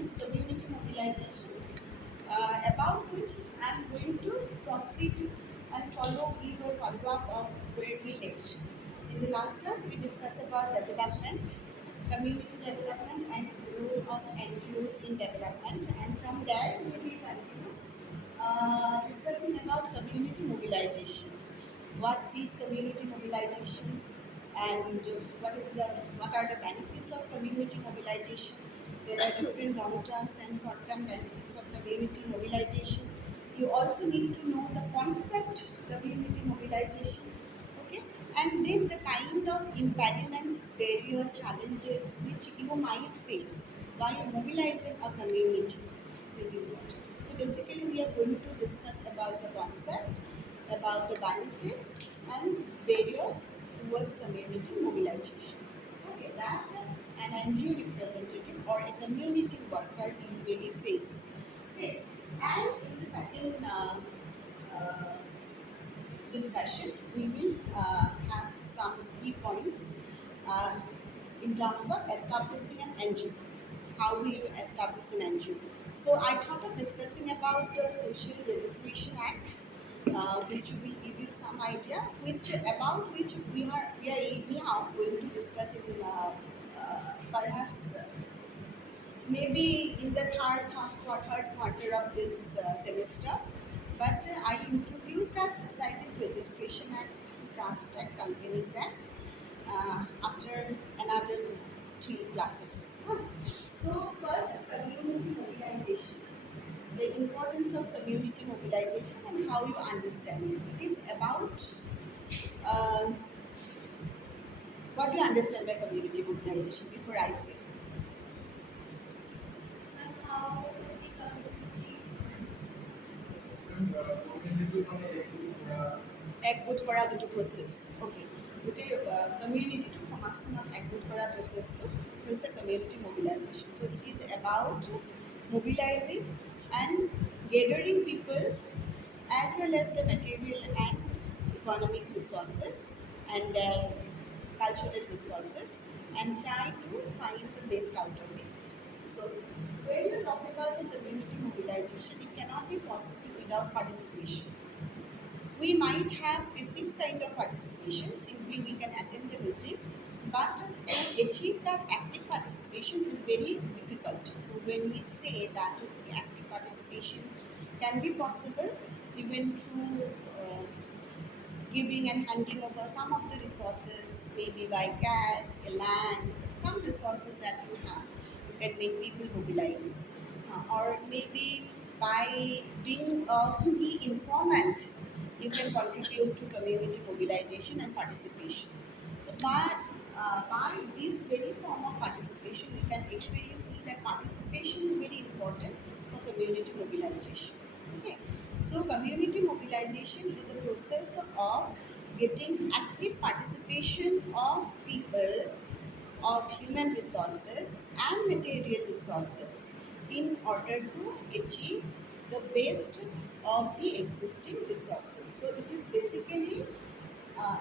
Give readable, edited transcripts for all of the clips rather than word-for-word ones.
is community mobilization, about which I am going to proceed and give a follow-up of where we left. In the last class, we discussed about development, community development, and role of NGOs in development. And from there, we will continue discussing about community mobilization. What is community mobilization, and what are the benefits of community mobilization? There are different long-term and short-term benefits of community mobilization. You also need to know the concept community mobilization, okay, and then the kind of impediments, barrier, challenges which you might face while mobilizing a community is important. So basically, we are going to discuss about the concept, about the benefits and barriers towards community mobilization. Okay, that an NGO representative or a community worker usually face. Okay, and in the second uh, discussion, we will have some key points uh, in terms of establishing an NGO. How will you establish an NGO? So I thought of discussing about the Social Registration Act, which will give you some idea, which about which we are anyhow going to discuss in perhaps maybe in the third quarter of this semester. But I introduced that Societies Registration Act, Trust Act, Companies Act after another 3 classes. So first, community mobilization. The importance of community mobilization and how you understand it. It is about uh, what do you understand by community mobilization before I say. And how the community একগোট কৰা যিটো process, okay, গোটেই কমিউনিটিটো সমাজখনত একগোট কৰা প্ৰচেছটো হৈছে community মোবিলাইজেশ্যন. চ' it is about mobilizing and gathering people as well as the material and economic resources and their cultural resources and try to find the best out of it. So when you talk about the community mobilization, it cannot be possible without participation. We might have passive kind of participation, simply we can attend the meeting, but to achieve that active participation is very difficult. So when we say that the active participation can be possible even through giving and handing over some of the resources, maybe by gas, land, some resources that you have, you can make people mobilize. Or maybe by being a key informant, you can contribute to community mobilization and participation. So by this very form of participation, you can actually see that participation is very important for community mobilization. Okay. So community mobilization is a process of getting active participation of people, of human resources and material resources in order to achieve the best of the existing resources. So it is basically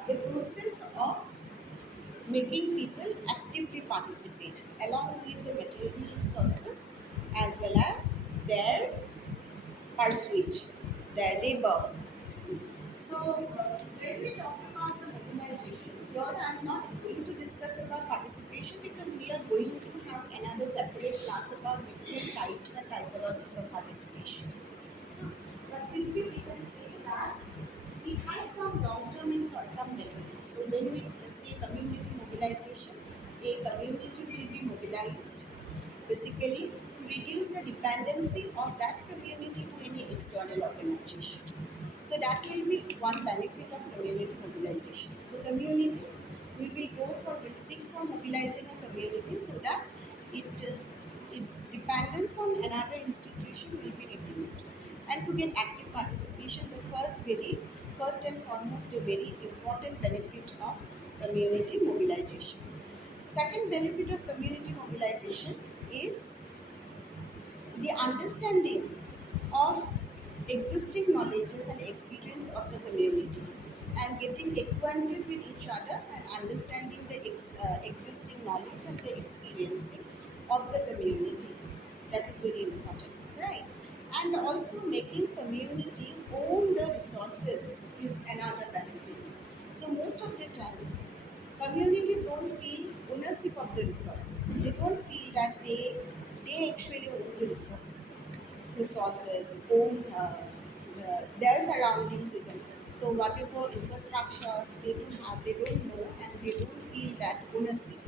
a process of making people actively participate along with the material resources as well as their pursuit, their labor. So when we talk about the mobilization, here I am not going to discuss about participation because we are going to have another separate class about different types and typologies of participation. But simply we can say that it has some long-term and short-term benefits. So when we say community mobilization, a community will be mobilized basically to reduce the dependency of that community to any external organization. So that will be one benefit of community mobilization. So community, we'll seek for mobilizing a community so that its dependence on another institution will be reduced. And to get active participation, the first and foremost, a very important benefit of community mobilization. Second benefit of community mobilization is the understanding of existing knowledges and experience of the community and getting acquainted with each other and understanding the existing knowledge and the experiencing of the community. That is very important, right? And also making community own the resources is another benefit. So most of the time, community don't feel ownership of the resources. They don't feel that they actually own the resources, own their surroundings even. So whatever infrastructure they do have, they don't know and they don't feel that ownership.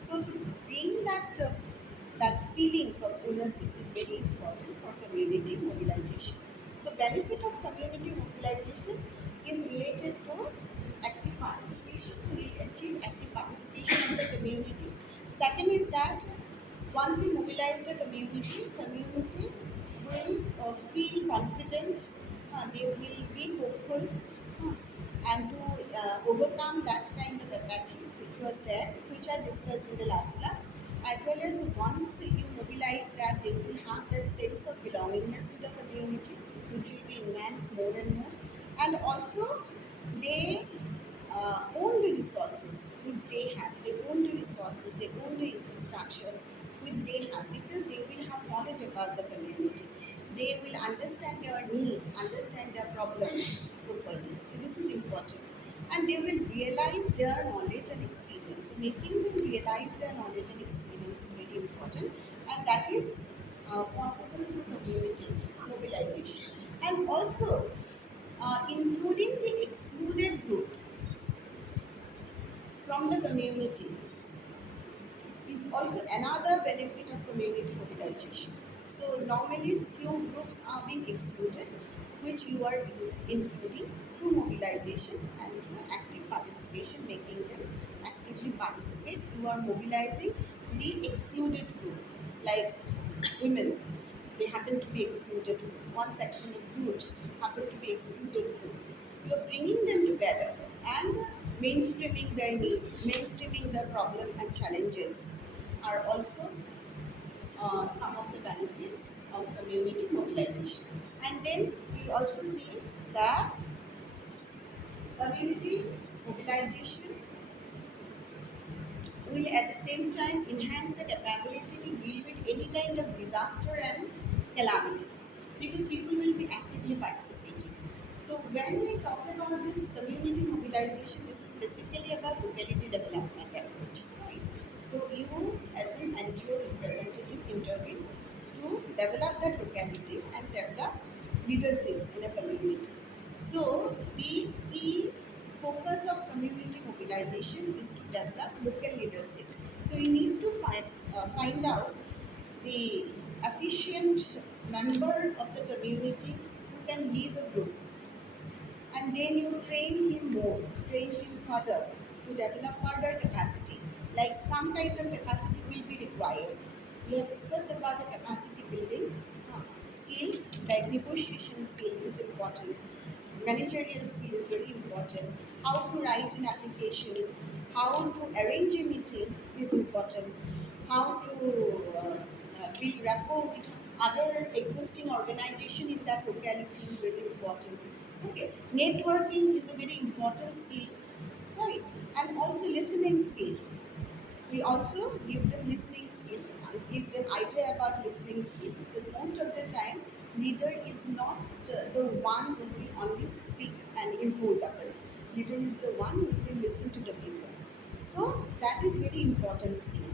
So to bring that feelings of ownership is very important for community mobilization. So benefit of community mobilization is related to active participation. So we achieve active participation in the community. Second is that once you mobilize the community will feel confident, they will be hopeful, and to overcome that kind of apathy which was there, which I discussed in the last class, as well as once you mobilize that, they will have that sense of belongingness to the community, which will be enhanced more and more, and also they own the resources which they have. They own the resources, they own the infrastructures which they have because they will have knowledge about the community. They will understand their need, understand their problems properly. So this is important. And they will realize their knowledge and experience. So making them realize their knowledge and experience is very important. And that is possible through community mobilization. And also including the excluded group from the community is also another benefit of community mobilization. So normally few groups are being excluded, which you are including through mobilization and through active participation, making them actively participate. You are mobilizing the excluded group, like women. They happen to be excluded. One section of youth happen to be excluded group. You are bringing them together and mainstreaming their needs, mainstreaming their problem and challenges are also some of the benefits of community mobilization. And then we also see that community mobilization will at the same time enhance the capability to deal with any kind of disaster and calamities because people will be actively participating. So when we talk about this community mobilization, this is basically about locality development approach, right? So you as an NGO representative intervene to develop that locality and develop leadership in a community. So the key focus of community mobilization is to develop local leadership. So you need to find out the efficient member of the community who can lead the group, and then you train him more, train him further to develop further capacity. Like some type of capacity will be required. We have discussed about the capacity building skills, like negotiation skill is important, managerial skill is very important, how to write an application, how to arrange a meeting is important, how to build rapport with other existing organization in that locality is very important. Okay, networking is a very important skill, right? And also listening skill. We also give them listening skill, give them idea about listening skill because most of the time leader is not the one who will only speak and impose upon. Leader is the one who will listen to the people. So that is very important skill,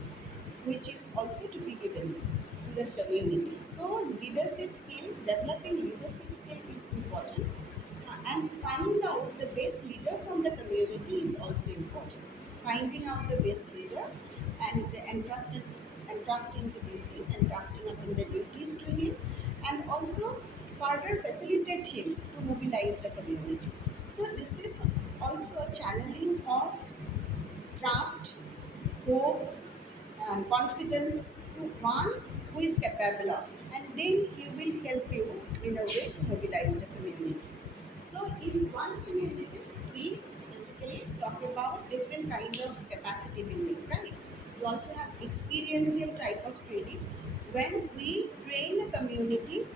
which is also to be given to the community. So leadership skill, developing leadership skill is important. And finding out the best leader from the community is also important. Finding out the best leader and entrusting the duties, entrusting upon the duties to him, and also further facilitate him to mobilize the community. So this is also a channeling of trust, hope, and confidence to one who is capable of, and then he will help you in a way to mobilize the community. So in one community, we basically talk about different kind of capacity building, right? We also have experiential type of training when we train a community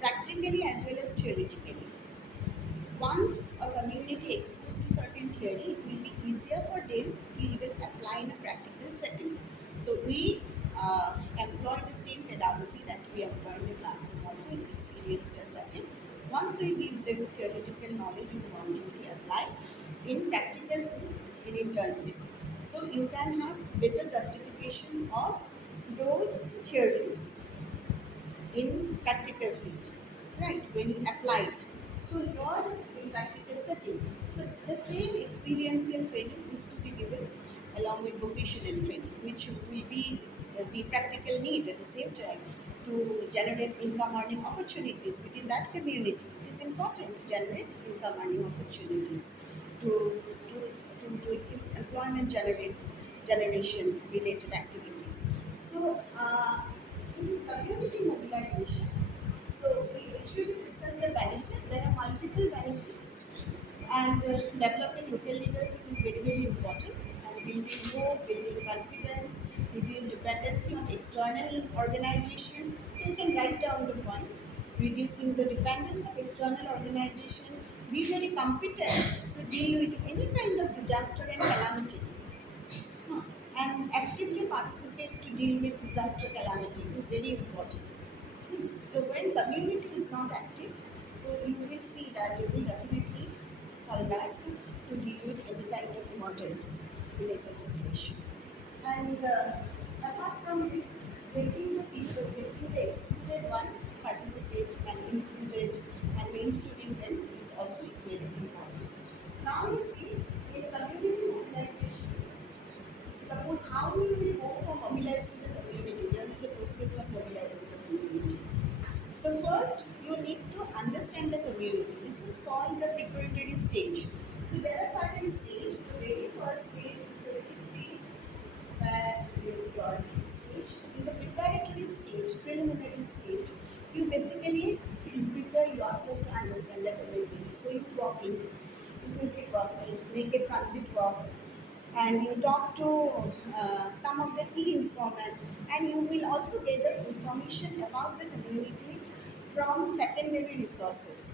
practically as well as theoretically. Once a community exposed to certain theory, it will be easier for them to even apply in a practical setting. So we employ the same pedagogy that we employ in the classroom also in experiential setting. Once we give them theoretical knowledge, we want to be applied in practical field, in internship. So you can have better justification of those theories in practical field, right? When you apply it. So you're in practical setting. So the same experiential training is to be given along with vocational training, which will be the practical need at the same time to generate income earning opportunities within that community. It is important to generate income earning opportunities to employment generation related activities. So in community mobilization, so we actually discussed the benefit. There are multiple benefits, and developing local leadership is very, very important. And building hope, building confidence, reduce dependency on external organization. So you can write down the point. Reducing the dependence of external organization. Be very competent to deal with any kind of disaster and calamity. Huh. And actively participate to deal with disaster calamity is very important. So when community is not active, so you will see that you will definitely fall back to deal with any kind of emergency related situation. And apart from it, making the people, making the excluded one participate and included and mainstreaming them is also very important. Now you see in community mobilization, suppose how we will go for mobilizing the community. There is a process of mobilizing the community. So first, you need to understand the community. This is called the preparatory stage. So there are certain stages. The very first stage is the very pre-priority stage. In the preparatory stage, preliminary stage, you basically prepare yourself to understand the community. So you walk in, you simply walk in, make a transit walk, and you talk to some of the key informants, and you will also gather information about the community from secondary resources,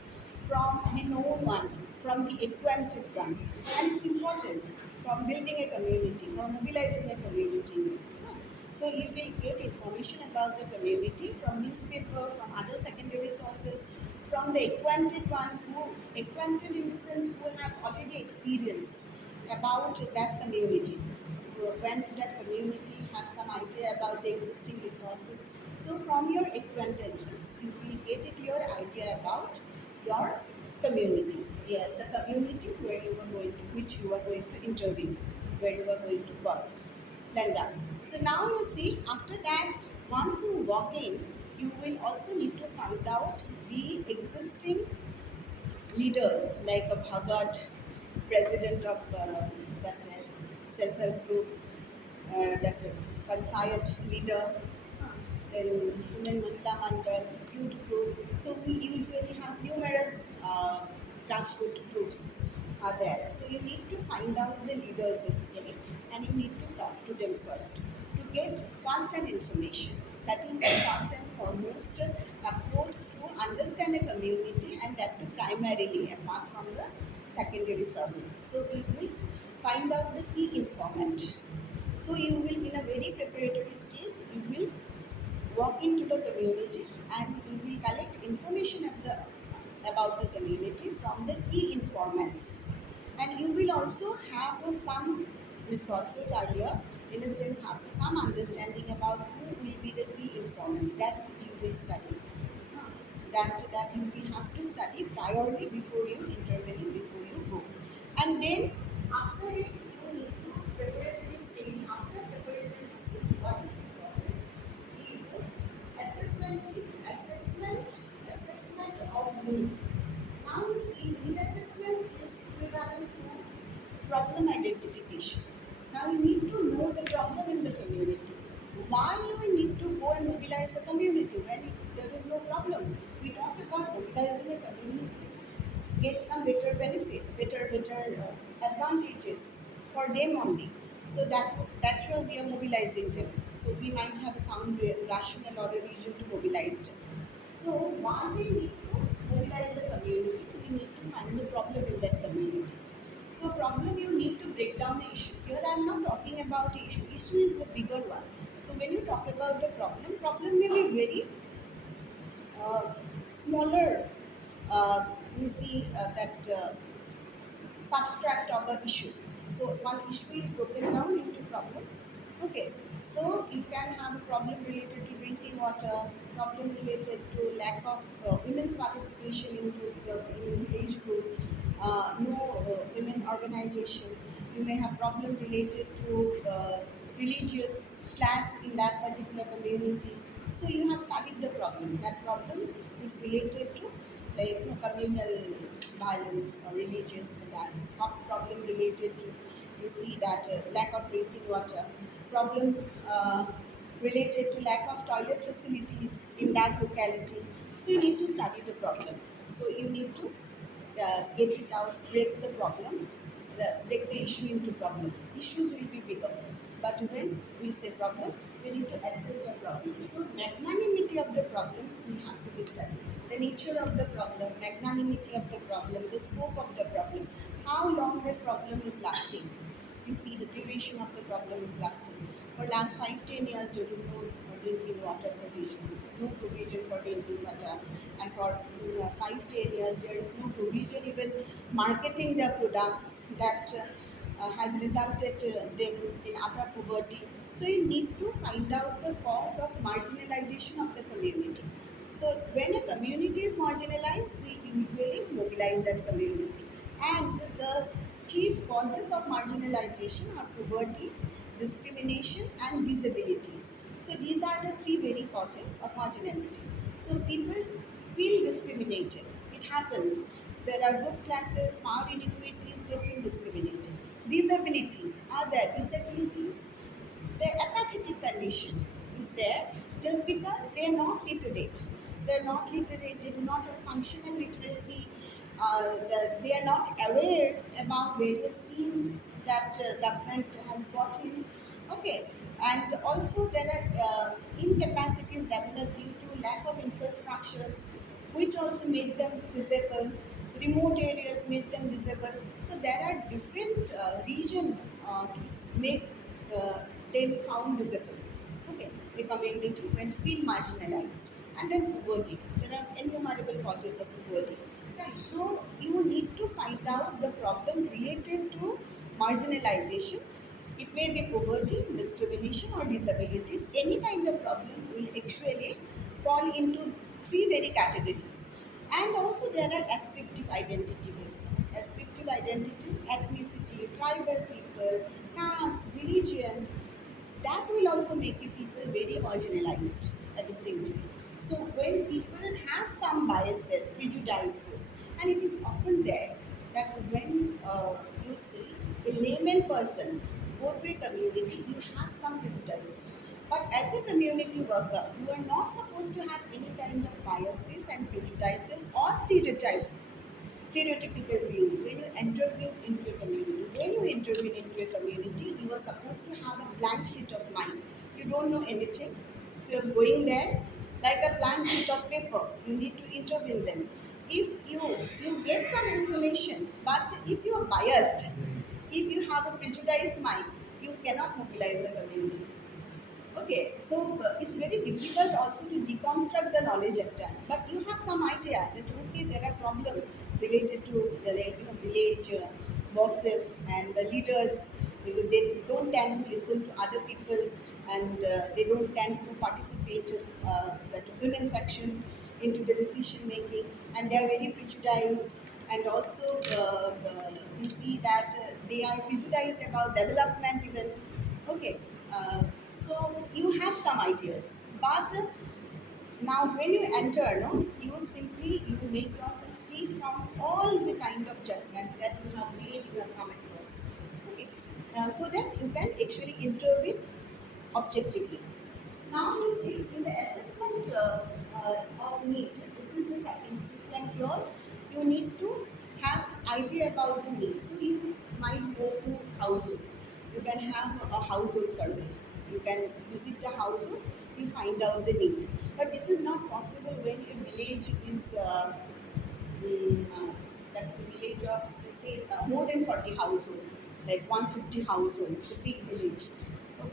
from the known one, from the acquainted one. And it's important from building a community, from mobilizing a community. So you will get information about the community from newspaper, from other secondary sources, from the acquainted one who acquainted in the sense who have already experienced about that community. When that community have some idea about the existing resources. So from your acquaintances, you will get a clear idea about your community. Yeah, the community where you are going to, which you are going to intervene, where you are going to work. Like that. So now you see, after that, once you walk in, you will also need to find out the existing leaders like a Bhagat, president of that self-help group, that panchayat leader, then Women Mahila Mandal, youth group. So we usually have numerous grassroots groups are there. So you need to find out the leaders basically, and you need to talk to them first to get first-hand information. That is the first and foremost approach to understand a community, and that too primarily apart from the secondary survey. So you will find out the key informant. So you will, in a very preparatory stage, you will walk into the community and you will collect information about the community from the key informants. And you will also have some resources earlier, in a sense, have some understanding about who will be the key informants that you will study. Huh. That you will have to study priorly before you intervene, before you go. And then after it, you need to preparatory stage. After preparatory stage, what is important is assessment stage. Assessment of need. Now you see, need assessment is equivalent to problem identification. Now you need to know the problem in the community. Why you need to go and mobilize a community when there is no problem? We talk about mobilizing a community, get some better benefit, better advantages for them only. So that will be a mobilizing them. So we might have a sound rational or a reason to mobilize them. So why we need to mobilize a community? We need to find the problem in that community. So problem, you need to break down the issue. Here I am not talking about issue. Issue is a bigger one. So So when you talk about the problem may be very smaller. You see that subtract of the issue. So one issue is broken down into problem. Okay, so you can have a problem related to drinking water, problem related to lack of women's participation in village group, no women organization. You may have problem related to religious class in that particular community. So you have studied the problem. That problem is related to like communal violence or religious attacks, problem related to you see that lack of drinking water, problem related to lack of toilet facilities in that locality. So you need to study the problem. So you need to get it out, break the problem, break the issue into problem. Issues will be bigger, but when we say problem, we need to address the problem. So magnanimity of the problem we have to be studied. The nature of the problem, magnanimity of the problem, the scope of the problem, how long the problem is lasting. You see the duration of the problem is lasting. For last 5-10 years, there is no drinking water provision, no provision for drinking water, and for 5-10 years, there is no provision even marketing the products that has resulted them in utter poverty. So you need to find out the cause of marginalization of the community. So when a community is marginalized, we usually mobilize that community. And the chief causes of marginalization are poverty, discrimination, and disabilities. So these are the three very causes of marginality. So people feel discriminated. It happens. There are good classes, power inequities, they feel discriminated. Disabilities are there. Disabilities, their apathetic condition is there just because they are not literate. They are not literate, they do not have functional literacy, they are not aware about various schemes that government has brought in. Okay, and also there are incapacities developed due to lack of infrastructures, which also make them visible. Remote areas make them visible. So there are different regions to make uh, them found visible. Okay, the community when feel marginalized. And then poverty. There are innumerable causes of poverty. Right. So you need to find out the problem related to marginalization. It may be poverty, discrimination, or disabilities. Any kind of problem will actually fall into three very categories. And also there are ascriptive identity based ones. Ascriptive identity, ethnicity, tribal people, caste, religion, that will also make you people very marginalized at the same time. So when people have some biases, prejudices, and it is often there that when you see a layman person go to a community, you have some prejudices. But as a community worker, you are not supposed to have any kind of biases and prejudices or stereotypical views. When you interview into a community, when you interview into a community, you are supposed to have a blank sheet of mind. You don't know anything, so you're going there like a blank sheet of paper. You need to interview them. If you get some information, but if you are biased, if you have a prejudiced mind, you cannot mobilize a community. Okay, so it's very difficult also to deconstruct the knowledge at time. But you have some idea that okay, there are problems related to the village bosses and the leaders because they don't tend to listen to other people and they don't tend to participate that women section into the decision making and they are very prejudiced and also you see that they are prejudiced about development even. Okay, so you have some ideas, but now when you enter, no, you simply you make yourself free from all the kind of judgments that you have made, you have come across. Okay, so that you can actually intervene objectively. Now you see in the assessment of need, this is the second stage, and here you need to have idea about the need. So you might go to household. You can have a household survey. You can visit the household. You find out the need. But this is not possible when a village is that is a village of say more than 40 household, like 150 household. It's a big village.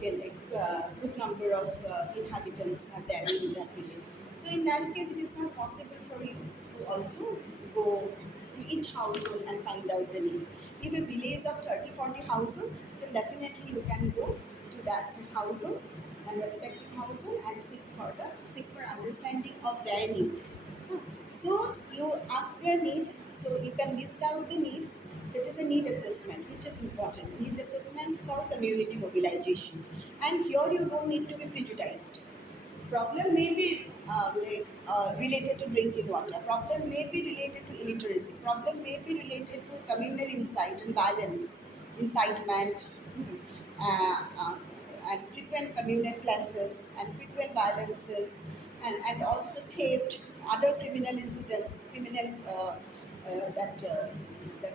okay, like good number of inhabitants are there in that village. So in that case, it is not possible for you to also go to each household and find out the need. If a village of 30, 40 households, then definitely you can go to that household and respective household and seek for understanding of their need. Huh. So you ask their need, so you can list out the needs. That is a need assessment, which is important. Needs assessment for community mobilization. And here you don't need to be prejudiced. Problem may be related to drinking water. Problem may be related to illiteracy. Problem may be related to communal insight and balance, incitement, mhm, and frequent communal classes and frequent violences, and also theft, other criminal incidents, criminal that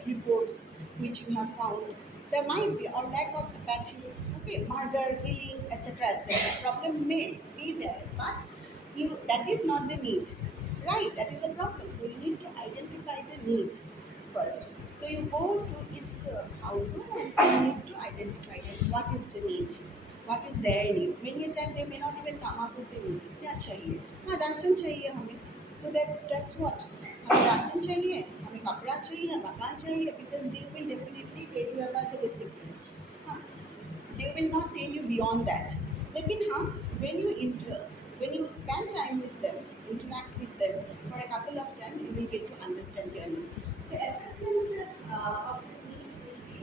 reports which you have found. There might be or lack of apathy, okay, murder, killings, etc., etc. Problem may be there, but that is not the need, right? That is a problem. So you need to identify the need first. So you go to its household and you need to identify that what is the need, what is their need. Many a time they may not even come up with the need. क्या चाहिए? हाँ ration चाहिए हमें. So that's what. हमें ration चाहिए, हमें कपड़ा चाहिए, मकान चाहिए, because they will definitely tell you about the basic things. हाँ, they will not tell you beyond that. लेकिन हाँ, when you when you spend time with them, interact with them for a couple of times, you will get to understand their need. So assessment of the need will be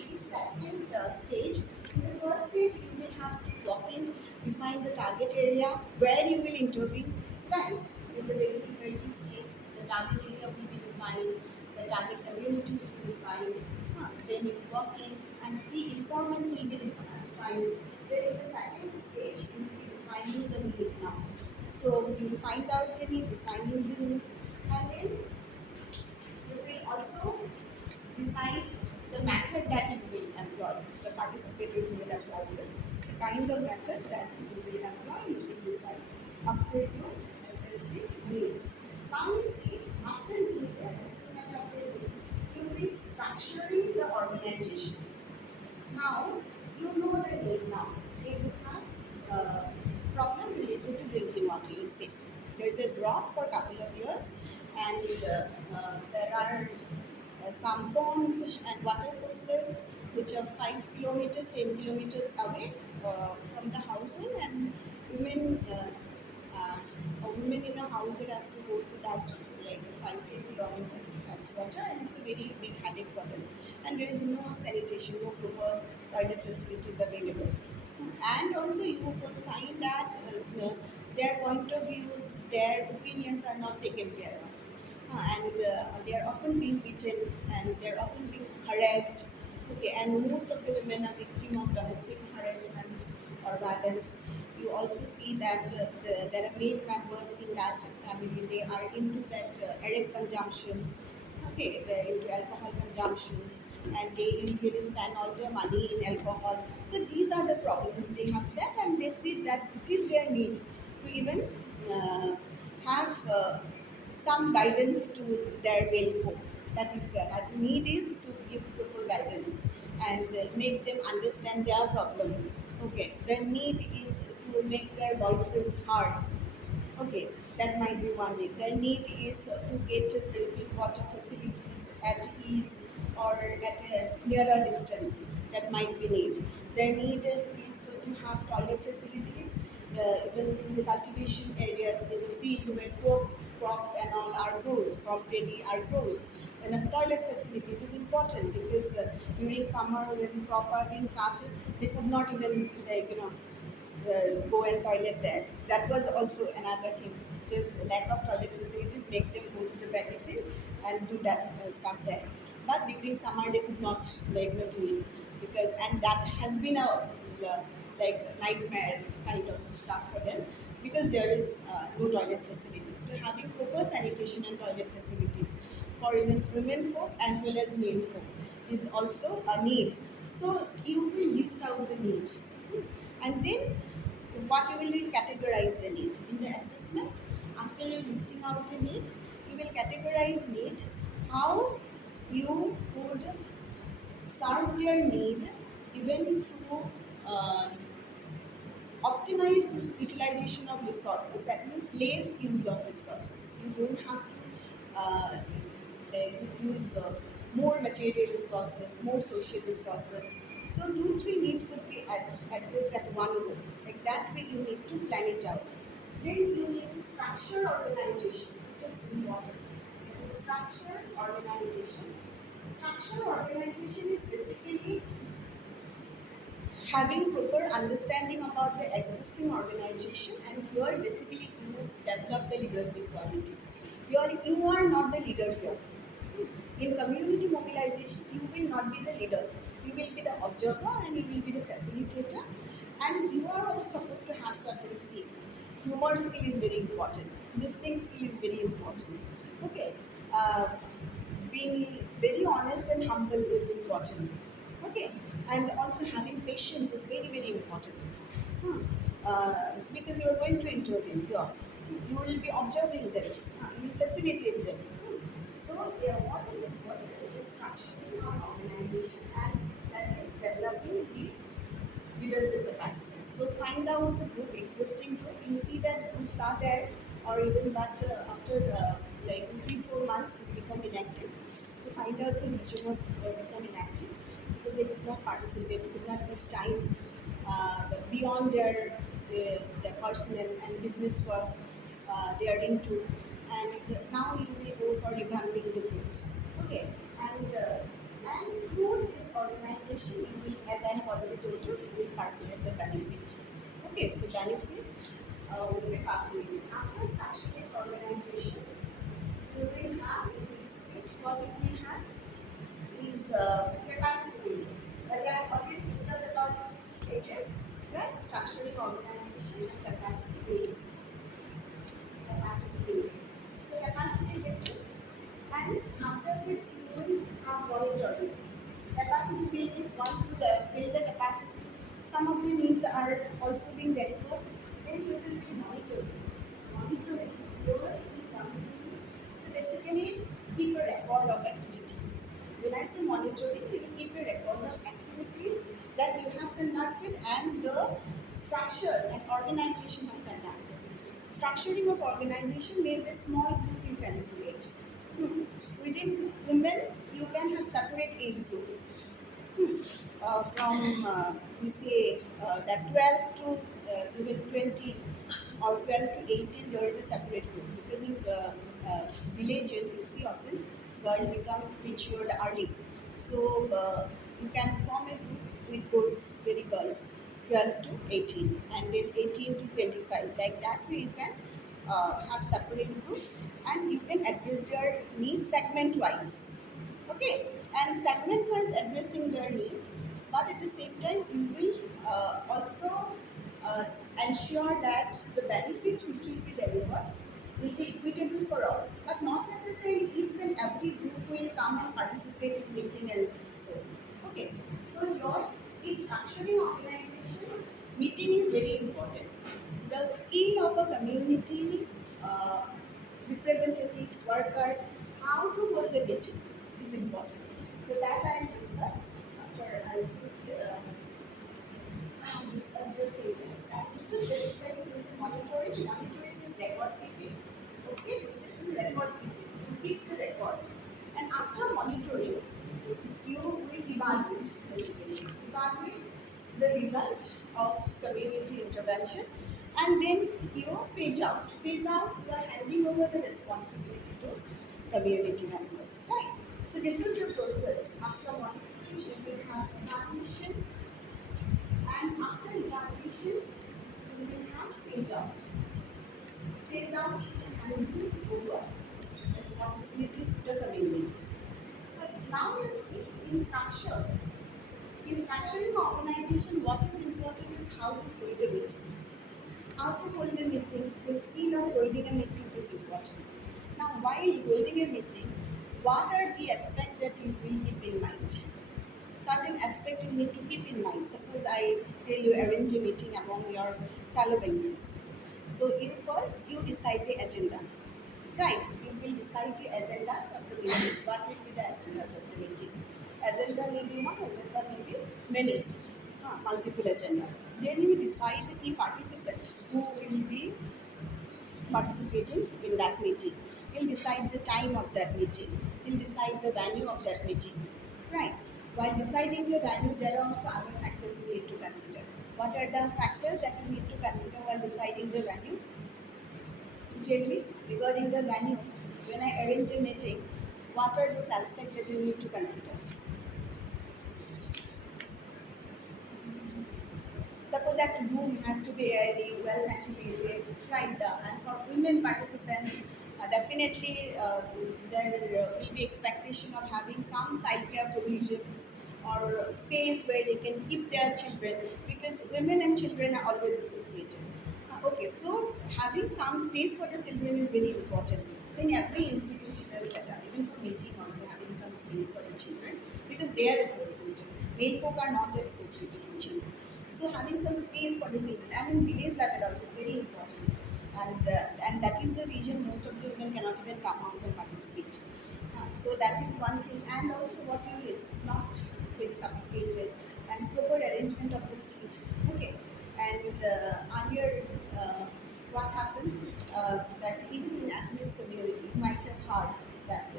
the second stage. In the first stage, you will have to walk in, define the target area where you will intervene. Right. In the very early stage, the target area will be defined, the target community will be defined. Then you walk in, and the informants will be defined. Then in the second stage, you will be defining the need now. So you will find out the need, defining the need, and then you will also decide the method that you will employ. The participator who will employ the kind of method that you will employ, you will decide after you assess the needs. Now you see, after the assessment of the need, you will structuring the organization. Now you know the need now. They would have problem related to drinking water. You see, there is a drought for a couple of years, and there are some ponds and water sources which are 5 kilometers, 10 kilometers away from the household, and women. A woman in a household has to go to that like 5 10 kilometers to fetch water, and it's a very big headache for them. And there is no sanitation, no proper toilet facilities available. And also, you will find that their point of views, their opinions are not taken care of. And they are often being beaten and they are often being harassed. Okay, and most of the women are victim of domestic harassment or violence. You also see that there are male members in that family. They are into that erect consumption. Okay, they're into alcohol consumptions, and they usually spend all their money in alcohol. So these are the problems they have set, and they see that it is their need to even have some guidance to their male folk. That is that need is to give proper guidance and make them understand their problem. Okay, the need is to make their voices heard. Okay, that might be one need. Their need is to get drinking water facilities at ease or at a nearer distance. That might be need. Their need is to have toilet facilities, even in the cultivation areas, in the field where crop and all are grows, crop ready are grows. And a toilet facility, it is important because during summer when crop are being cut, they could not even go and toilet there. That was also another thing. Just lack of toilet facilities make them go to the battlefield and do that stuff there. But during summer they could not do it because and that has been a nightmare kind of stuff for them because there is no toilet facilities. So having proper sanitation and toilet facilities for even women folk as well as male folk is also a need. So you will list out the need. And then what you will categorize the need in the assessment. After you listing out the need, you will categorize need, how you would serve their need even through Optimize utilization of resources. That means less use of resources. You don't have to use more material resources, more social resources. So two, three needs could be addressed at one go. Like that way, you need to plan it out. Then you need to structure organization, which is important. Structure organization. Structure organization is basically having proper understanding about the existing organization, and here basically you develop the leadership qualities. You are not the leader here. In community mobilization, you will not be the leader. You will be the observer and you will be the facilitator. And you are also supposed to have certain skill. Humor skill is very important. Listening skill is very important. Okay. Uh, Being very honest and humble is important. Okay. And also having patience is very, very important. Hmm. Because you are going to intervene here. You will be observing them. You will facilitate them. So, what is important is structuring our organization, and that is developing the leadership capacities. So, find out the group, existing group. You see that groups are there, or even that after like 3 4 months it become inactive. So, find out the reason of become inactive because they could not participate, could not give time beyond their personal and business work they are into, and now you will go for revamping the groups. Okay, and through this organization, you will, as I have already told you, you will calculate the benefit. Okay, so benefit will be calculated after structuring organization. You will have in this stage what you will have is capacity building. As I have already discussed about these two stages, right? Structuring organization and capacity building. Capacity building. So capacity building, and after this you will have monitoring. Capacity building, once you build the capacity, some of the needs are also being delivered, then you will be monitoring. Monitoring, you will be monitoring. So basically keep a record of activities. When I say monitoring, you will keep a record of activities that you have conducted and the structures and organization have conducted. Structuring of organization, maybe a small group you can create. Hmm. Within women, you can have separate age group. From you say that 12 to even 20 or 12 to 18, there is a separate group because in villages you see often girl become matured early, so you can form a group with those very girls 12 to 18 and then 18 to 25, like that way you can have separate group and you can address their needs segment wise. Okay, and segment wise addressing their need, but at the same time you will also uh, ensure that the benefits which will be delivered will be equitable for all, but not necessarily each and every group will come and participate in meeting and so. Okay, so your in structuring organization, meeting is very important. The skill of a community uh, representative worker, how to hold the meeting is important. So that I will discuss after I will discuss the pages. And this is basically this is monitoring. Monitoring is record keeping. Okay, this is record keeping. You keep the record. And after monitoring, you will evaluate basically. Evaluate the result of community intervention, and then you phase out. Phase out, you are handing over the responsibility to community members. Right? So this is the process. After monitoring, you will have evaluation, and after evaluation, you will have phase out. Phase out is handing over responsibilities to the community. So now let's see in structure. In structuring organization, what is important is how to hold a meeting. How to hold a meeting, the skill of holding a meeting is important. Now, while holding a meeting, what are the aspects that you will keep in mind? Certain aspect you need to keep in mind. Suppose I tell you arrange a meeting among your fellow beings. So, you decide the agenda. Right, you will decide the agendas of the meeting. What will be the agendas of the meeting? Agenda may be one, agenda may be many. multiple agendas. Then you decide the key participants who will be participating in that meeting. He'll decide the time of that meeting. He'll decide the value of that meeting. Right. While deciding the value, there are also other factors you need to consider. What are the factors that you need to consider while deciding the value? Tell me regarding the value. When I arrange a meeting, what are those aspects that you need to consider? Suppose that room has to be airy, well ventilated, right? And for women participants, definitely there will be expectation of having some side care provisions or space where they can keep their children because women and children are always associated. Okay, so having some space for the children is very important. So in every institutional setup, even for meeting also having some space for the children because they are associated. Male folk are not that associated with children. So having some space for the children and in village level also it's very important. And that is the reason most of the women cannot even come out and participate. So that is one thing. And also what you is not very suffocated and proper arrangement of the seat. Okay. And earlier, what happened that even in Assamese community, you might have heard that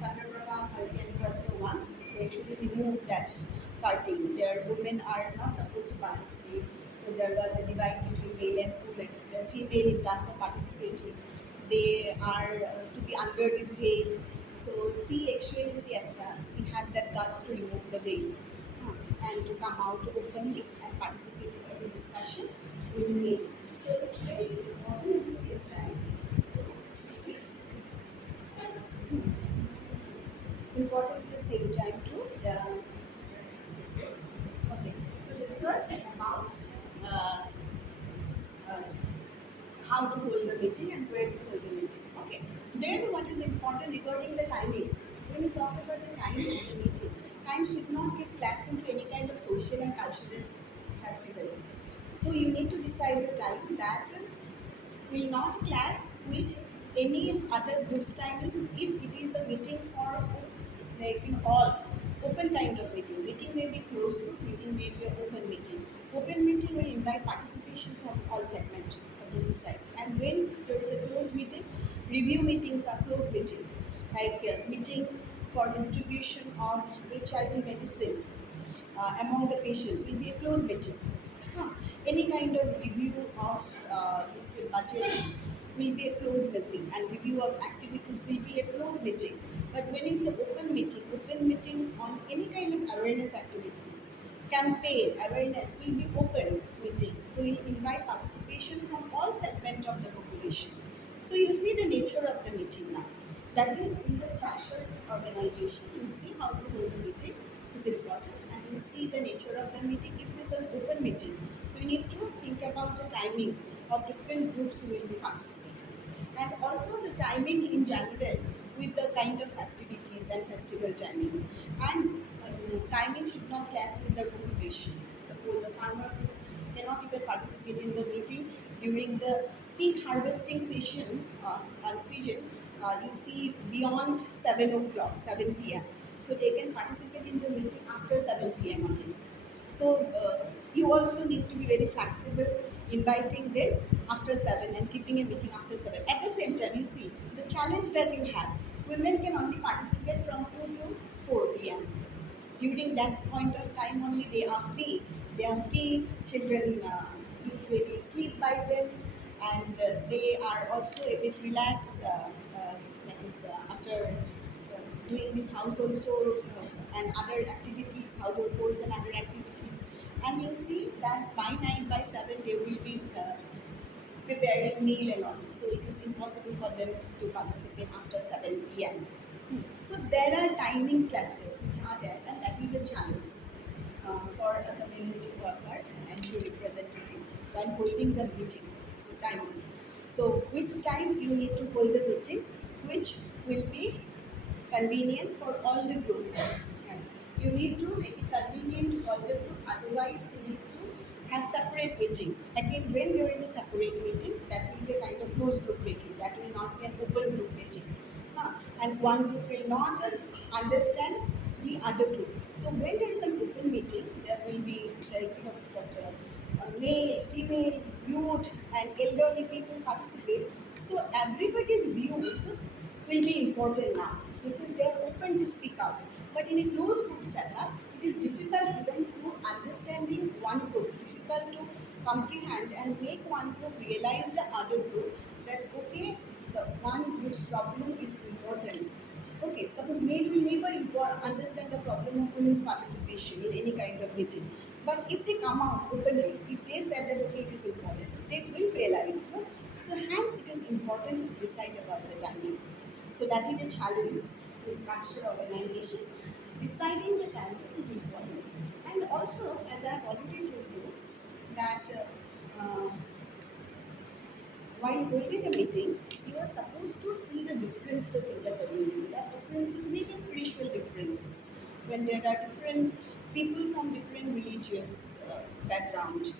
Chandraprabha Halki Cluster 1, they actually removed that curtain. Their women are not supposed to participate. So there was a divide between male and women, female in terms of participating. They are to be under this veil. So she had that guts to remove the veil and to come out openly and participate in every discussion with me. So it's very important at the same time. This is important at the same time to okay to discuss about uh, uh, how to hold the meeting and where to hold the meeting. Okay. Then what is important regarding the timing? When we talk about the timing of the meeting, time should not get classed into any kind of social and cultural festival. So you need to decide the time that will not clash with any other group's timing if it is a meeting for like in all open kind of meeting. Meeting may be closed group, meeting may be an open meeting. Open meeting will invite participation from all segments of the society. And when there is a closed meeting, review meetings are closed meeting, like meeting for distribution of HIV medicine among the patient will be a closed meeting. Huh. Any kind of review of say budget will be a closed meeting and review of activities will be a closed meeting. But when it's an open meeting on any kind of awareness activities, campaign, awareness will be open meeting. So we invite participation from all segments of the population. So you see the nature of the meeting now. That is in the structured organization. You see how to hold the meeting is important and you see the nature of the meeting. If it is an open meeting, so you need to think about the timing of different groups who will be participating. And also the timing in general with the kind of festivities and festival timing. And timing should not clash with the occupation. Suppose the farmer group cannot even participate in the meeting during the peak harvesting session on season. You see beyond 7 o'clock, 7 p.m. So they can participate in the meeting after 7 p.m. only. So you also need to be very flexible, inviting them after 7 and keeping a meeting after 7. At the same time, you see the challenge that you have. Women can only participate from 2 to 4 p.m. During that point of time only they are free. They are free. Children usually sleep by then, and they are also a bit relaxed. That is after doing this household chore and other activities, household chores and other activities. And you see that by 9, by 7, they will be preparing meal and all. So it is impossible for them to participate after 7 p.m. So there are timing classes which are there, and that is a challenge for a community worker and NGO representative when holding the meeting. So timing. So which time you need to hold the meeting, which will be convenient for all the group. And you need to make it convenient for all the group. Otherwise, you need to have separate meeting. Again, when there is a separate meeting, that will be a kind of closed group meeting. That will not be an open group meeting. And one group will not understand the other group. So when there is an open meeting, there will be like that male, female, youth, and elderly people participate. So everybody's views will be important now because they are open to speak out. But in a closed group setup, it is difficult even to understanding one group, difficult to comprehend and make one group realize the other group that okay, the one group's problem is important. Okay, suppose male will never understand the problem of women's participation in any kind of meeting. But if they come out openly, if they said that okay, it is important, they will realize. No? So hence it is important to decide about the timing. So that is a challenge in structured organization. Deciding the timing is important. And also, as I have already told you, that while holding a meeting, you are supposed to see the differences in the community. That differences may be spiritual differences. When there are different people from different religious background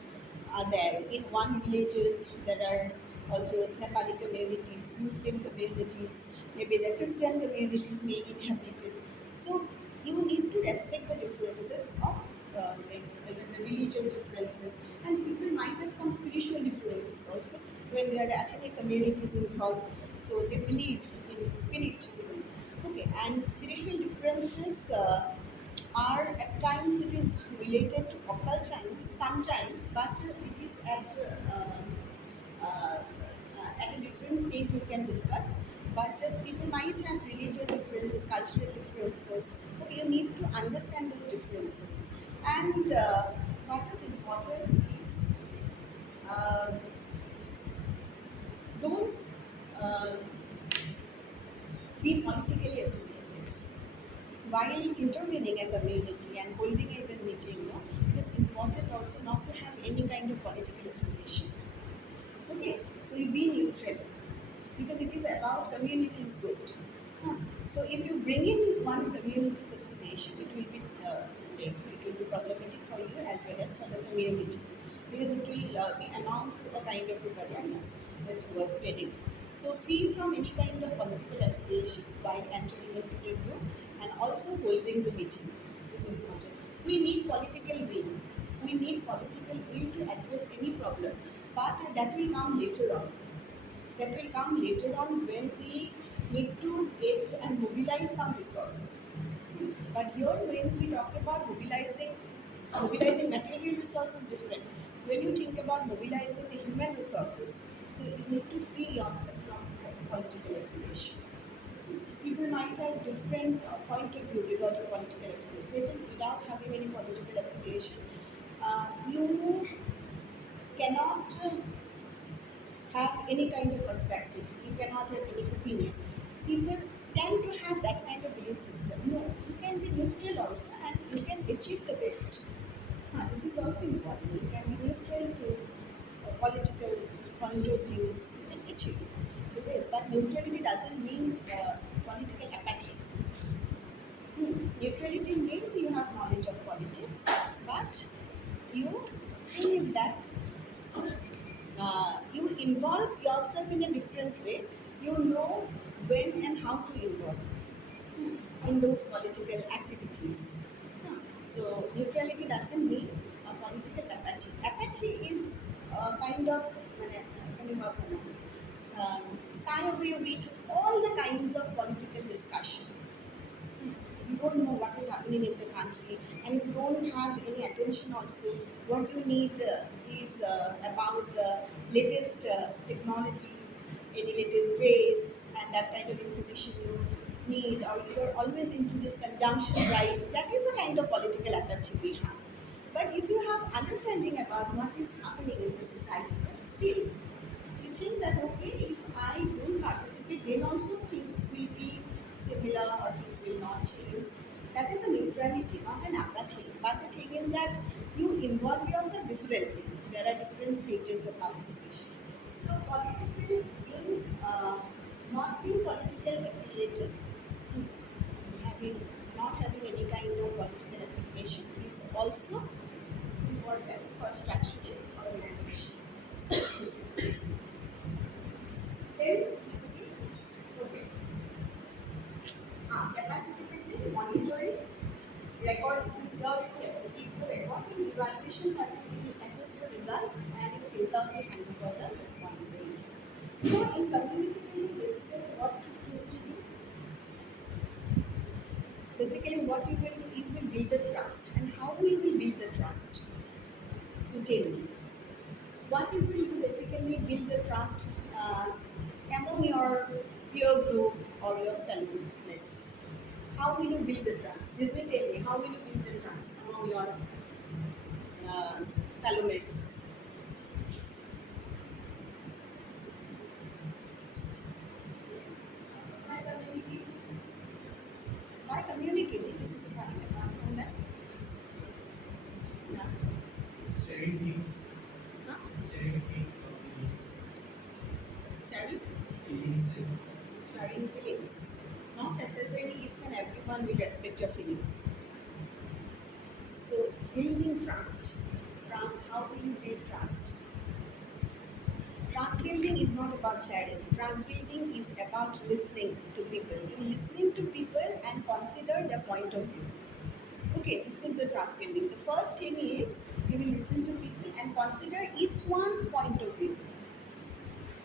are there. In one villages, there are also Nepali communities, Muslim communities, maybe the Christian communities may inhabit it. So you need to respect the differences of the religious differences, and people might have some spiritual differences also when there are ethnic communities involved. So they believe in spirit even. Okay, and spiritual differences are at times it is related to occult science sometimes, but it is at a different stage we can discuss. But people might have religious differences, cultural differences. Okay, you need to understand those differences. And what is important is uh, don't uh, be politically affiliated. While intervening a community and holding a meeting, it is important also not to have any kind of political affiliation. Okay, so you be neutral because it is about community's good. Huh. So if you bring in one community's affiliation, it will be it will be problematic for you as well as for the community because it will be amount to a kind of propaganda that you are spreading. So free from any kind of political affiliation while entering into the group and also holding the meeting is important. We need political will. We need political will to address any problem, but that will come later on. That will come later on when we need to get and mobilize some resources. But here, when we talk about mobilizing material resources different. When you think about mobilizing the human resources, so you need to free yourself from political affiliation. People might have different point of view regarding political affiliation. Even without having any political affiliation, you cannot have any kind of perspective. You cannot have any opinion. People tend to have that kind of belief system. No, you can be neutral also and you can achieve the best. This is also important. You can be neutral to political point of views. You can achieve the best. But neutrality doesn't mean political apathy. Neutrality means you have knowledge of politics, but you thing is that you involve yourself in a different way. You know when and how to involve in those political activities. So neutrality doesn't mean a political apathy. Apathy is a kind of shy away with all the kinds of political discussion. You don't know what is happening in the country and you don't have any attention also. What you need is about the latest technologies, any latest ways, and that kind of information you need, or you are always into this conjunction drive. That is a kind of political apathy we have. But if you have understanding about what is happening in the society, but still you think that okay, if I don't participate, then also things will be similar or things will not change. That is a neutrality, not an apathy. But the thing is that you involve yourself differently. There are different stages of participation. So political being not being political affiliated, having not having any kind of political affiliation is also important for structuring organization. Then you see, okay, capacity building, monitoring. Record this here you keep the record. In evaluation that will assess the result and in phase out you hand over the responsibility. So in community building, basically what you will build the trust, and how we will build the trust. You tell me. What you will do basically build the trust among your peer group or your fellow mates. How will you build the trust? Disney, tell me, how will you build the trust among your uh, fellow mates? By communicating, this is fine. Apart from that, yeah. Sharing things, Huh? sharing things or feelings, Sharing, feelings. sharing feelings. Not necessarily each and everyone will respect your feelings. So building trust. Trust. How will you build trust? Trust building is not about sharing. Trust building is about listening to people. You listening to people and consider their point of view. Okay, this is the trust building. The first thing is you will listen to people and consider each one's point of view.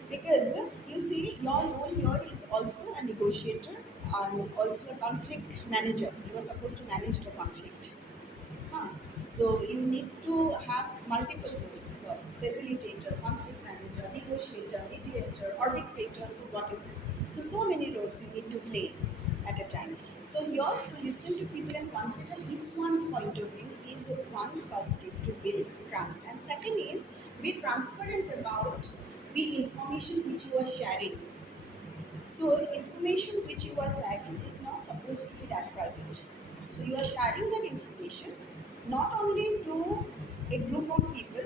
Because you see, your role here is also a negotiator and also a conflict manager. You are supposed to manage the conflict. Huh. So you need to have multiple roles: facilitator, conflict manager, negotiator, mediator, arbitrator, so whatever. So many roles you need to play at a time. So here to listen to people and consider each one's point of view is one first step to build trust. And second is be transparent about the information which you are sharing. So information which you are sharing is not supposed to be that private. So you are sharing that information not only to a group of people,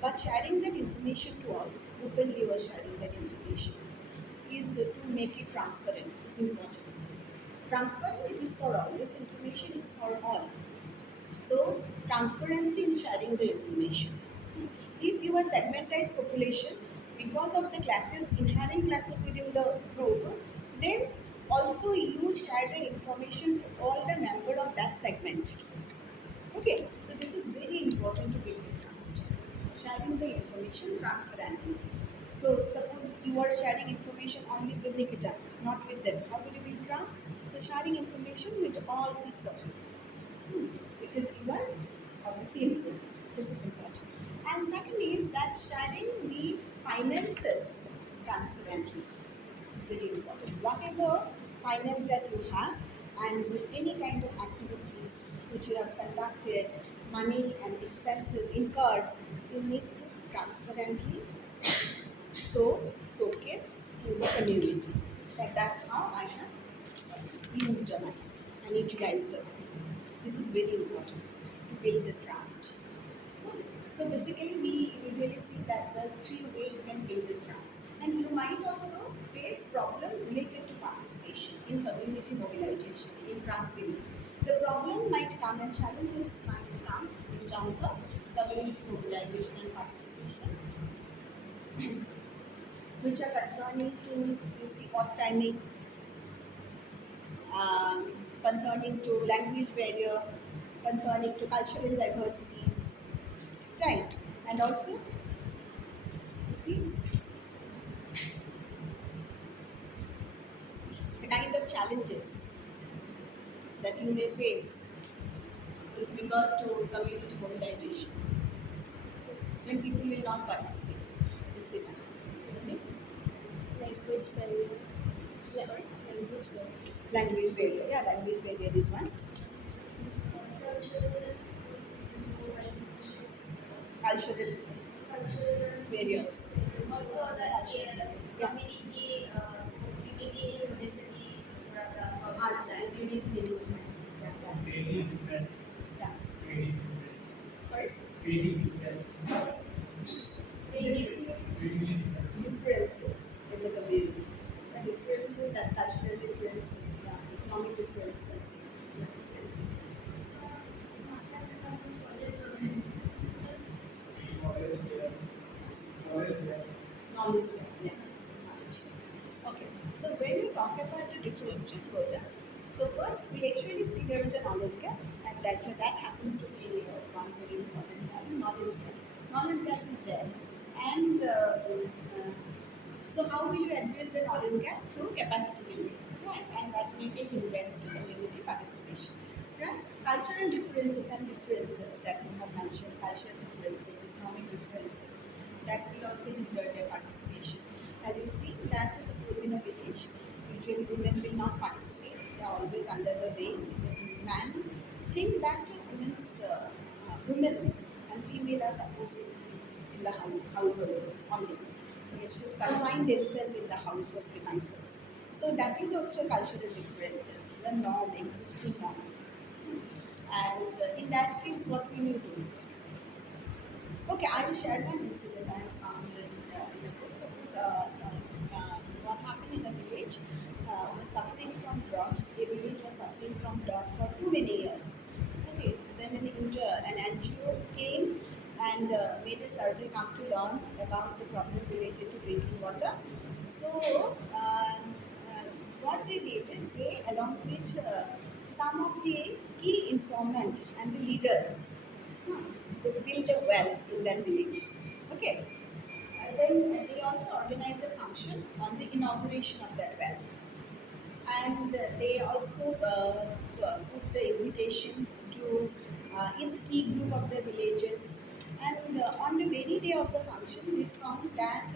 but sharing that information to all. Openly you are sharing that information is to make it transparent. It's important. Transparent it is for all. This information is for all. So transparency in sharing the information. If you are segmentized population because of the classes, inherent classes within the group, then also you share the information to all the member of that segment. Okay, so this is very important to build the trust. Sharing the information transparently. So suppose you are sharing information only with Nikita, not with them. How will you build trust? So sharing information with all six of you. Because you are of the same group. This is important. And second is that sharing the finances transparently is very important. Whatever finance that you have and any kind of activities which you have conducted, money and expenses incurred, you need to transparently showcase to the community. Like that's how I have used the money and utilized the money. This is very important to build the trust. So basically, we usually see that the three way you can build the trust, and you might also face problem related to participation in community mobilization in trust building. The problem might come and challenges might come in terms of community mobilization and participation, which are concerning to you see odd timing, um, concerning to language barrier, concerning to cultural diversities, right? And also, you see, the kind of challenges that you may face with regard to community mobilization when people will not participate. You sit down. Tell me. Language barrier. Sorry? Language barrier. Language barrier. Yeah, language barrier is one. Cultural Cultural barriers. also the Yeah. community unity necessity Acha, unity नहीं होता है. Yeah, Creative difference, yeah. creative difference, Sorry? creative difference, creative creative difference. Differences in the community. The differences, that cultural differences, economic differences. Knowledge there, knowledge there. Knowledge. Yeah. Knowledge. Okay. So when you talk about the differential further, so first we actually see there is a knowledge gap, and that happens to be one very important challenge. Knowledge gap. Knowledge gap is there, and so how will you address the knowledge gap? Through capacity building, right? And that may be hindrance to community participation, right? Cultural differences that you have mentioned, cultural differences, economic differences, that will also hinder their participation. As you see, that is suppose in a village, usually women will not participate. They are always under the way because men think that women and female are supposed to be in the household only. They should confine themselves in the household premises. So that is also cultural differences, the norm, existing norm. And in that case, what will you do? Okay, I'll share one incident I found in a book. Suppose what happened in a village was suffering from drought. A village was suffering from drought for too many years. Okay, then an NGO came and made a survey, come to learn about the problem related to drinking water. So, what they did, they along with some of the key informant and the leaders, they build a well in that village. Okay. Then they also organize a function on the inauguration of that well. And they also put the invitation to its key group of the villages. And on the very day of the function, we found that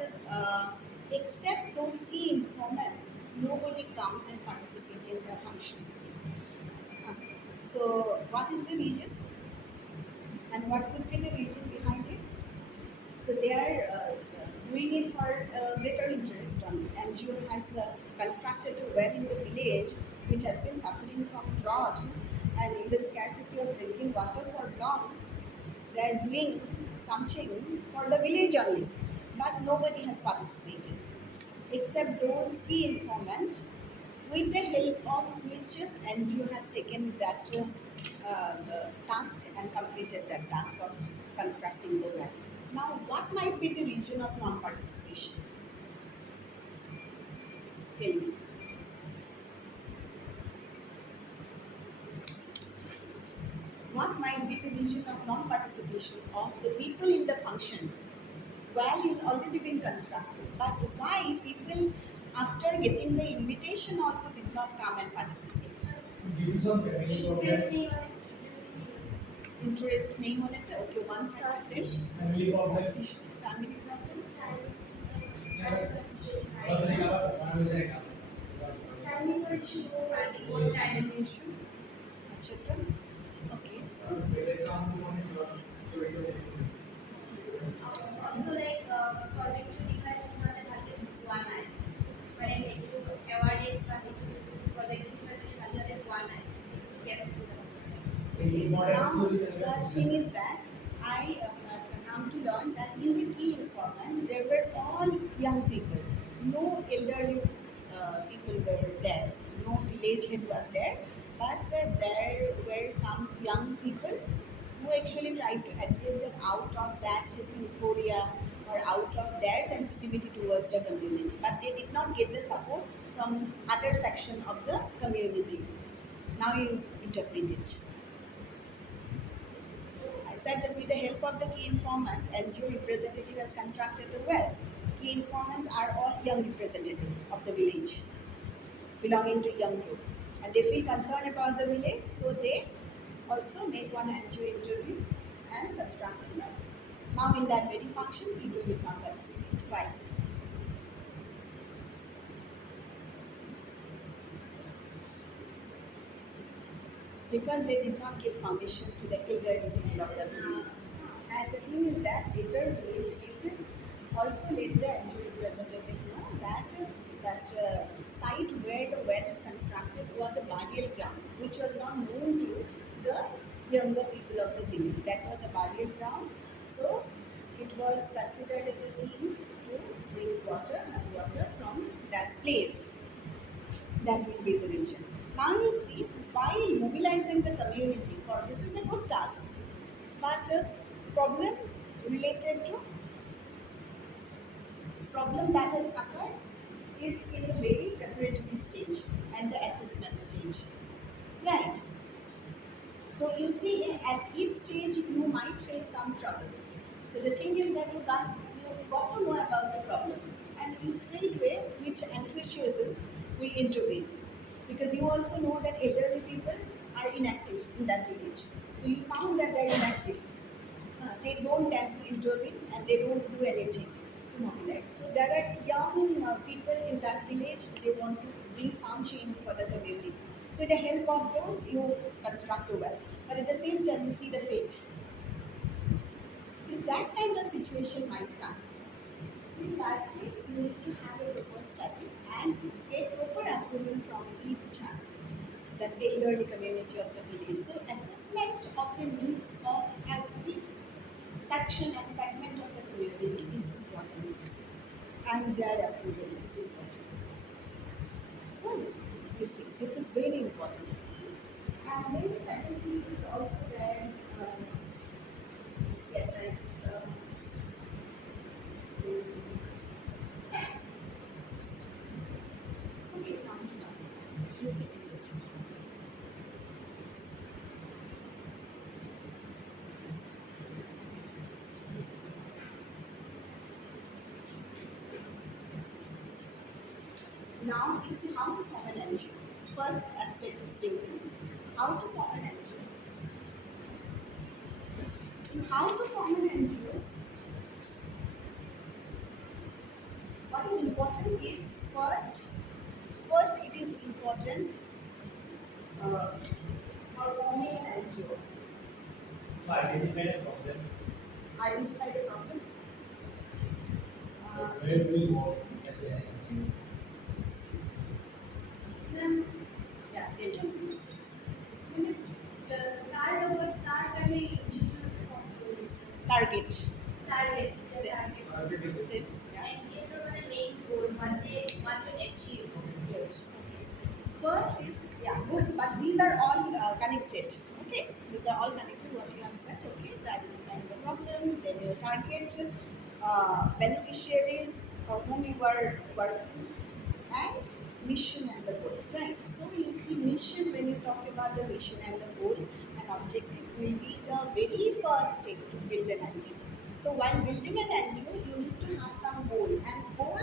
except those key informants, nobody come and participate in the function. Uh, So, what is the reason, and what could be the reason behind it? So they are doing it for greater interest only. NGO has constructed a well in the village which has been suffering from drought and even scarcity of drinking water for long. They are doing something for the village only, but nobody has participated except those key informants with the help of which NGO has taken that task and completed that task of constructing the well. Now, what might be the reason of non-participation? Tell me. What might be the reason of non-participation of the people in the function? Well is already been constructed, but why people, after getting the invitation, also did not come and participate? Due to some family problems, Interest नहीं होने से, okay, one Trust factor is issue. family trust problems, issue, family problem, Timing or issue, finding more time. family issue, etc. Okay. Also, like project to device আমাদের হাতে ছোঁয়া নাই মানে একটু awareness বা একটু প্রজেক্ট টু ডিভাইসের সাথে ছোঁয়া নাই cap Now, the thing is that I come to learn that in the key informants, there were all young people. No elderly people were there. No village head was there. But there were some young people who actually tried to address them out of that euphoria or out of their sensitivity towards the community. But they did not get the support from other section of the community. Now you interpret it. I said that with the help of the key informant, NGO representative has constructed a well. Key informants are all young representatives of the village, belonging to young group. And they feel concerned about the village, so they also made one NGO interview and constructed well. Now in that very function, people will not participate. Why? Because they did not give permission to the elderly people of the village. And the thing is that later also let the NGO representative know that site where the well is constructed was a burial ground, which was not known to the younger people of the village. That was a burial ground, so it was considered as a scene to drink water and water from that place. That will be the region. Now you see, while mobilizing the community for this is a good task, but problem related to problem that has occurred is in the very preparatory stage and the assessment stage. Right. So you see, at each stage you might face some trouble. So the thing is that you got to know about the problem, and you straightway, with enthusiasm, we intervene, because you also know that elderly people are inactive in that village. So you found that they're inactive. They don't tend to intervene and they don't do anything to mobilize. So there are young people in that village. They want to bring some change for the community. So with the help of those, you construct a well. But at the same time, you see the fate. See, that kind of situation might come. In that case, you need to have a proper study and get proper approval from each channel, the elderly community of the village. So assessment of the needs of every section and segment of the community is important, and their approval is important. Hmm. You see, this is very important. And then second thing is also there. Get like okay, come to now. You finish it. Now we see how to form an NGO. First aspect is building. How to form an NGO. In how to form an NGO, what is important is first it is important uh, for forming an NGO. To identify the problem, Identify the problem. Uh, where do we work as an NGO? Then yeah, tell me. when card over card can be institute from police. Target. Target, the Set. target. Targeted This, goals. yeah. NGO for the main goal, what they want to achieve. Good. First is, yeah, good, but these are all connected. Okay, these are all connected. What you have said. Okay, the identifying the problem, then your target, beneficiaries for whom you are working, and mission and the goal. Right. So you see, mission, when you talk about the mission and the goal, an objective will be the very first step to build an NGO. So while building an NGO, you need to have some goal, and goal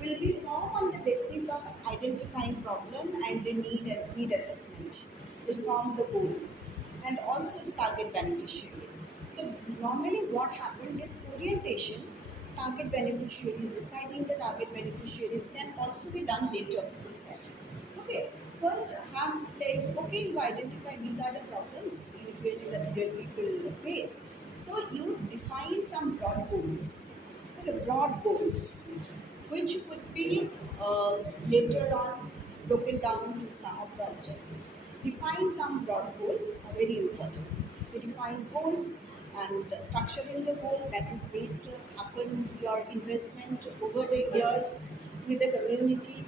will be formed on the basis of identifying problem and the need assessment. Will form the goal, and also the target beneficiaries. So normally what happened is orientation, target beneficiaries, deciding the target beneficiaries can also be done later, we said. Okay, first have like, okay, you identify these are the problems usually that real people face. So you define some broad goals. Okay, broad goals, which would be later on broken down to some of the objectives. Define some broad goals are very important. You define goals and structuring the goal that is based upon your investment over the years with the community,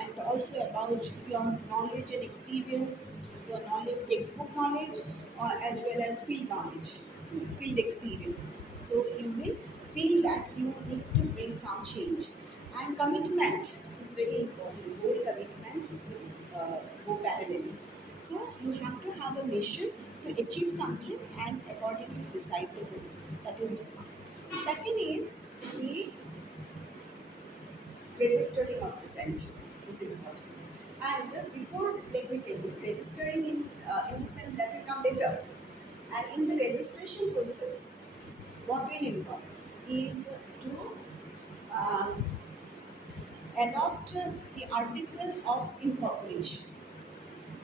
and also about your knowledge and experience, your knowledge, textbook knowledge, as well as field knowledge, field experience. So you will feel that you need to bring some change. And commitment is very important. Goal commitment will go parallelly. So you have to have a mission to achieve something and accordingly decide the goal that is defined. Second is the registering of this NGO is important. And before, let me tell you, registering in the sense that will come later. And in the registration process, what will involve is to um, adopt the article of incorporation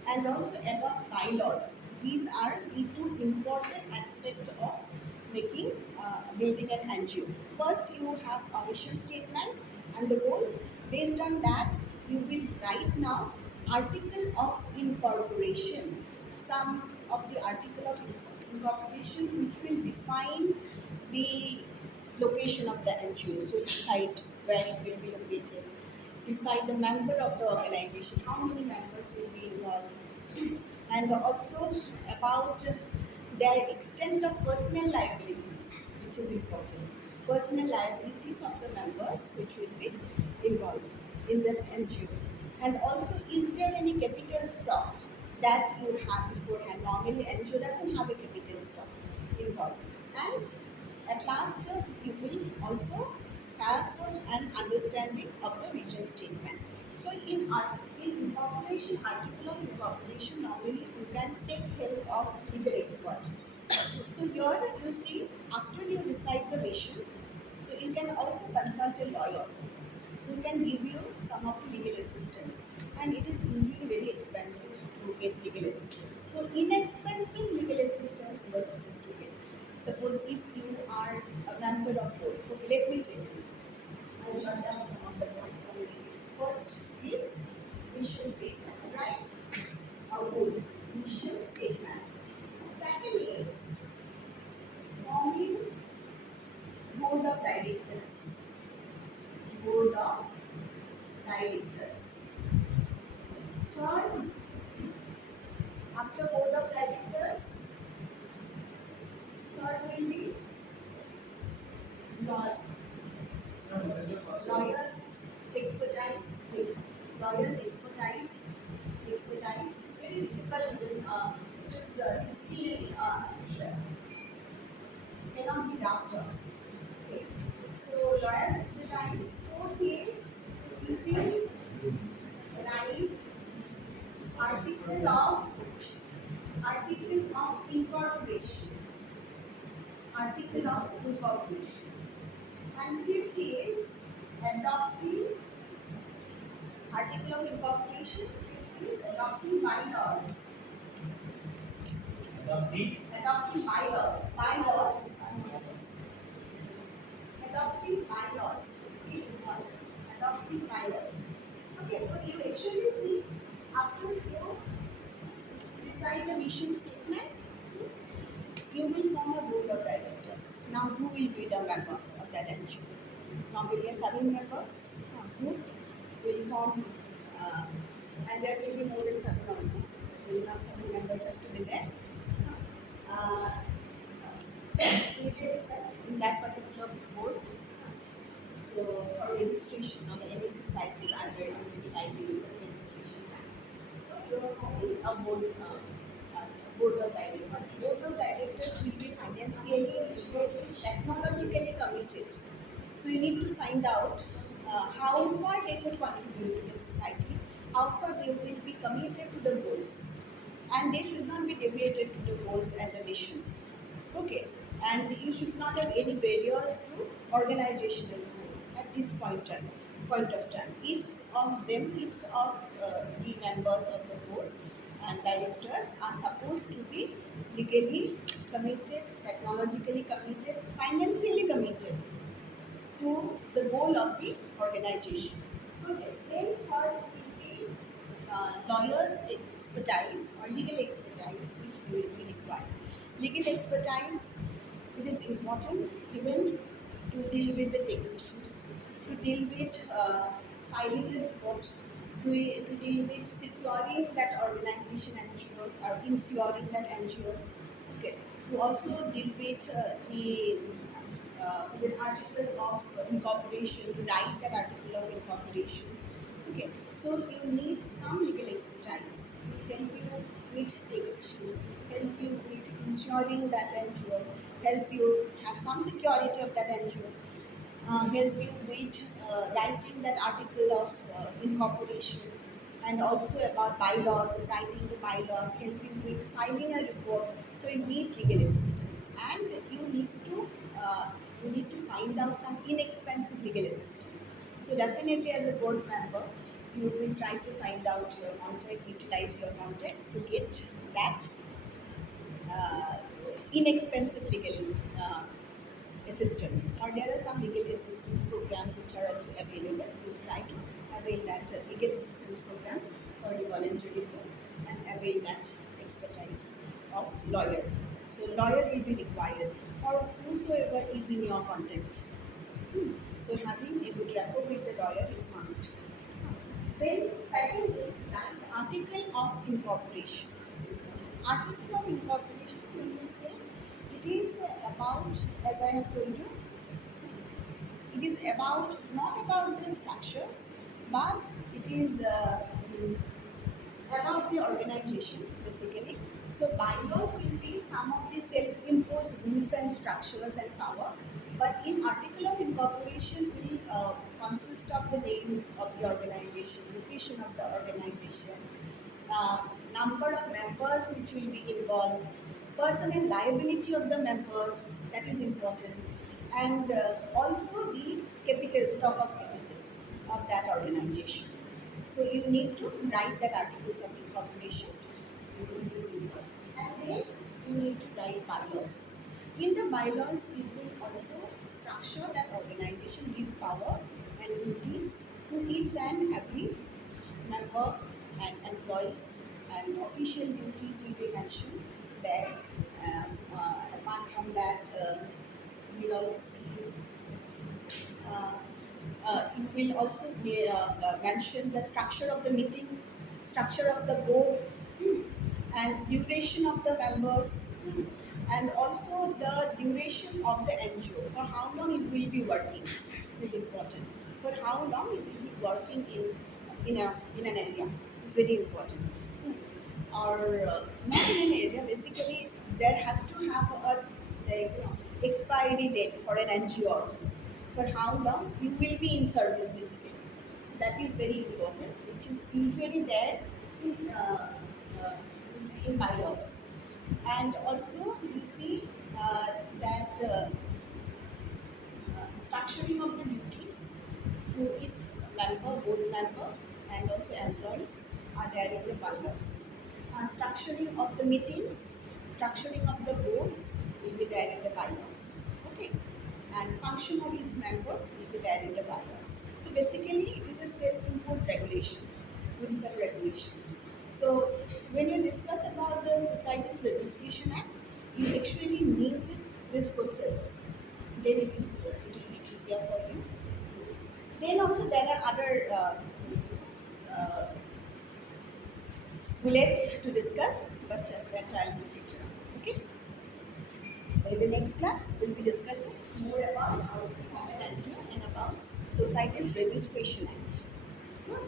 and also adopt bylaws. These are the two important aspects of making building an NGO. First, you have a mission statement and the goal. Based on that, you will write now article of incorporation. Some of the article of incorporation which will define the location of the NGO. So decide where it will be located, decide the member of the organization, how many members will be involved, and also about their extent of personal liabilities, which is important. Personal liabilities of the members which will be involved in the NGO. And also, is there any capital stock that you have beforehand. Normally, NGO doesn't have a capital stock involved. And at last, you will also have an understanding of the vision statement. So, in incorporation, article of incorporation, normally you can take help of legal expert. So here you see, after you decide the mission, so you can also consult a lawyer who can give you some of the legal assistance, and it is usually very expensive to get legal assistance. So inexpensive legal assistance you are supposed to get. Suppose if you are a member of board, okay, let me tell you. I'll jot down some of the points only. First is mission statement, right? Or goal. Mission statement. Second is forming board of directors. Board of directors. Third, after board of directors, third will be law, lawyers expertise. Wait, lawyers expertise. It's very difficult. It's cannot be doubted. Okay. So lawyers expertise. Fourth is easy right article of incorporation. Article of incorporation. And fifth is adopting article of incorporation. Fifth is adopting bylaws. Adopting. Adopting bylaws. Bylaws. Adopting bylaws will be important. Adopting bylaws. Okay, so you actually see after you decide the mission statement, you will form a board of directors. Now, who will be the members of that NGO? Normally, 7 members who will form, uh, and there will be more than 7 also. There will not 7 members have to be there. Uh, Usually set in that particular board. So, for registration of any societies under any societies and registration. So, you are forming a board of directors. Board of directors will be financially, legally, technologically committed. So you need to find out how far they will contribute to the society, how far they will be committed to the goals, and they should not be deviated to the goals and the mission. Okay, and you should not have any barriers to organizational growth at this point of time. Each of them, each of the members of the board and directors are supposed to be legally committed, technologically committed, financially committed to the goal of the organization. Okay. Then third will be lawyers' expertise or legal expertise, which will be required. Legal expertise, it is important even to deal with the tax issues, to deal with filing a report, to deal with securing that organization NGOs or ensuring that NGOs. Okay. To also deal with with an article of incorporation, to write that article of incorporation. Okay, so you need some legal expertise. It help you with tax issues, help you with ensuring that NGO, help you have some security of that NGO, help you with writing that article of incorporation, and also about bylaws, writing the bylaws, help you with filing a report. So you need legal assistance, and uh, you need to find out some inexpensive legal assistance. So definitely, as a board member, you will try to find out your contacts, utilize your contacts to get that uh, inexpensive legal uh, assistance, or there are some legal assistance programs which are also available. We will try to avail that legal assistance program for the voluntary group and avail that expertise of lawyer. So lawyer will be required for whosoever is in your contact. So having a good rapport with the lawyer is must. Then second is right article of incorporation is important. Article of incorporation, when you say, it is about, as I have told you, it is not about the structures, but it is about the organization basically. So bylaws will be some of the self-imposed rules and structures and power, but in article of incorporation will consist of the name of the organization, location of the organization, uh, number of members which will be involved, personal liability of the members, that is important, and also the capital, stock of capital of that organization. So you need to write that articles of incorporation, which is important. And then you need to write bylaws. In the bylaws, it will also structure that organization, give power and duties to each and every member and employees, and official duties will be mentioned there. Apart from that, we'll also see uh, it will also be, mention the structure of the meeting, structure of the board, and duration of the members, and also the duration of the NGO. For how long it will be working is important. For how long it will be working in an area is very important. Or not in an area. Basically, there has to have a expiry date for an NGO also. For how long you will be in service, basically. That is very important, which is usually there in in bylaws. And also we see that structuring of the duties to its member, board member, and also employees are there in the bylaws. And structuring of the meetings, structuring of the boards will be there in the bylaws. Okay. And function of each member will be there in the bylaws. So basically, it is a self-imposed regulation, rules and regulations. So when you discuss about the Societies Registration Act, you actually need this process. Then it will be easier for you. Then also there are other uh, bullets to discuss, but that I'll do later on. Okay. So in the next class, we'll be discussing more about how to form an NGO and about Societies Registration Act. Hmm.